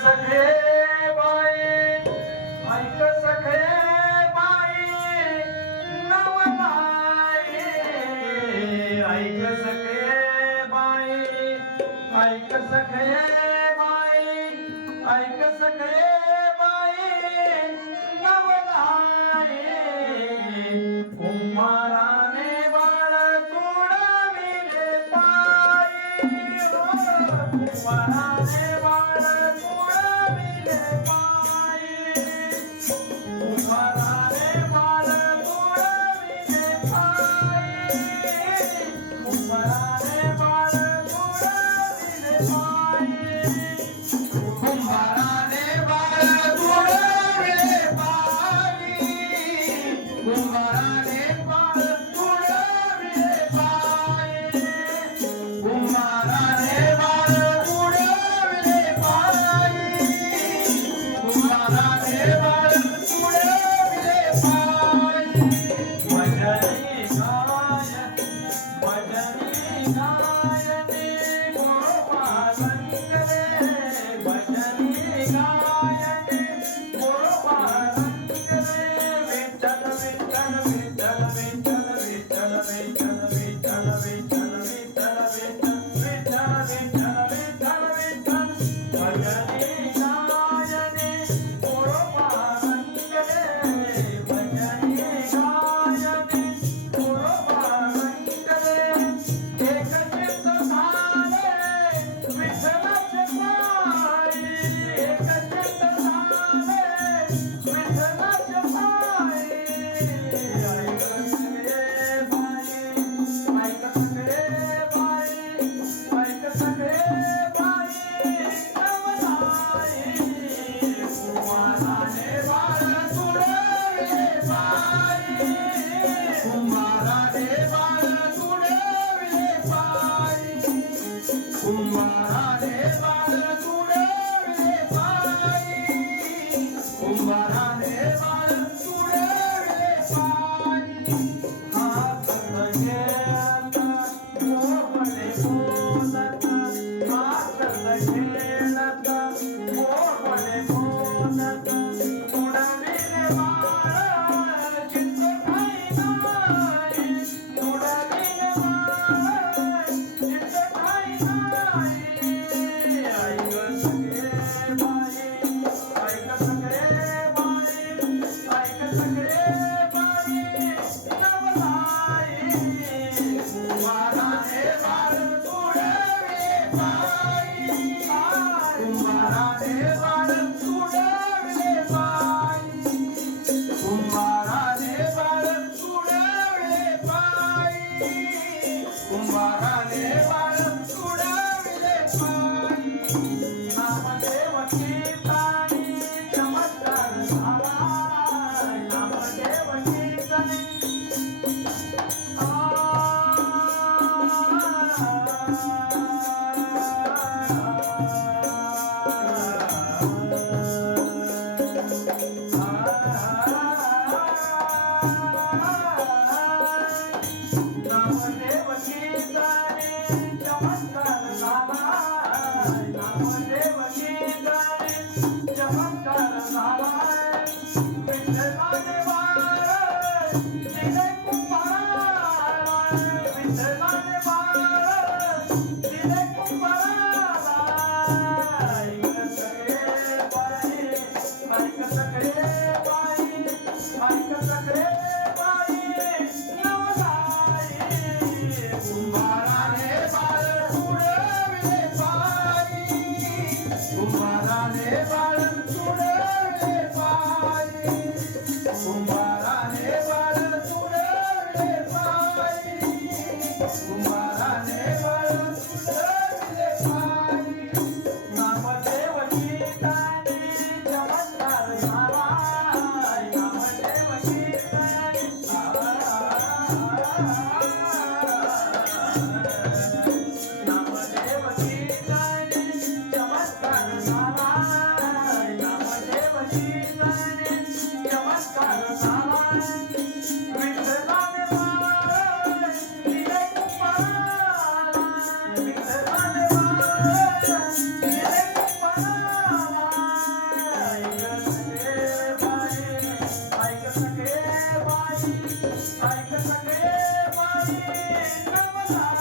सखे बाई, ऐक सखे बाई, नवलाई. ऐक सखे बाई, ऐक सखे बाई, ऐक सखे बाई, नवलाई. कुंभाराने बाळ तुडविले पायी, हो कुंभाराने बाळ तुडविले पायी. कुंभाराने बाळ तुडविले पायी, कुंभाराने बाळ तुडविले पायी. कुंभाराने बाळ तुडविले पायी, कुंभाराने बाळ तुडविले पायी. कुंभाराने बाळ तुडविले पायी, कुंभाराने बाळ तुडविले पायी. भजनी गाय, भजनी गायनी गोपा रंगले, भजनी गायनी गोपा रंगले. विठ्ठल विठ्ठल विठ्ठल विठ्ठल विठ्ठल विठ्ठल विठ्ठल विठ्ठल विठ्ठल विठ्ठल विठ्ठल विठ्ठल विठ्ठल. भजनी गायनी गोपा रंगले, भजनी गायनी गोपा रंगले. एक चित्त झाले विठ्ठलाचे पायी, एक चित्त झाले विठ्ठलाचे पायी. ऐक सगळे बाई, ऐक सगळे बाई, ऐक सगळे बाई, नवलाई. कुंभाराने बाळ तुडविले पायी, कुंभाराने बाळ तुडविले पायी, कुंभाराने बाळ तुडविले पायी, कुंभाराने बाळ तुडविले पायी. हात खेळत मोहने बोलत, हात खेळत मोहने बोलत. तुडविले बाळ चित्त ठाई नाही, तुडविले बाळ चित्त ठाई नाही. ऐक सगळे बाई, ऐक सगळे बाई, ऐक सगळे बाई, नवलाई. कुंभाराने बाळ तुडविले पायी, कुंभाराने बाळ तुडविले पायी, कुंभाराने बाळ तुडविले पायी, कुंभाराने बाळ तुडविले पायी. नामदेव कीर्तनी चमत्कार झाला, नामदेव कीर्तनी. नामदेव कीर्तनी चमत्कार झाला, नामदेव कीर्तनी चमत्कार झाला. विठ्ठलाने बाळ दिले कुंभाराला, विठ्ठलाने बाळ दिले कुंभाराला. ऐक सगळे बाई, ऐक सगळे बाई, ऐक सगळे बाई, नवलाई. कुंभाराने बाळ तुडविले पायी, कुंभाराने बाळ तुडविले पायी, कुंभाराने बाळ तुडविले पायी, कुंभाराने बाळ तुडविले पायी. नामदेव कीर्तनी चमत्कार झाला, नामदेव कीर्तनी. नामदेव कीर्तनी चमत्कार झाला, नामदेव झाला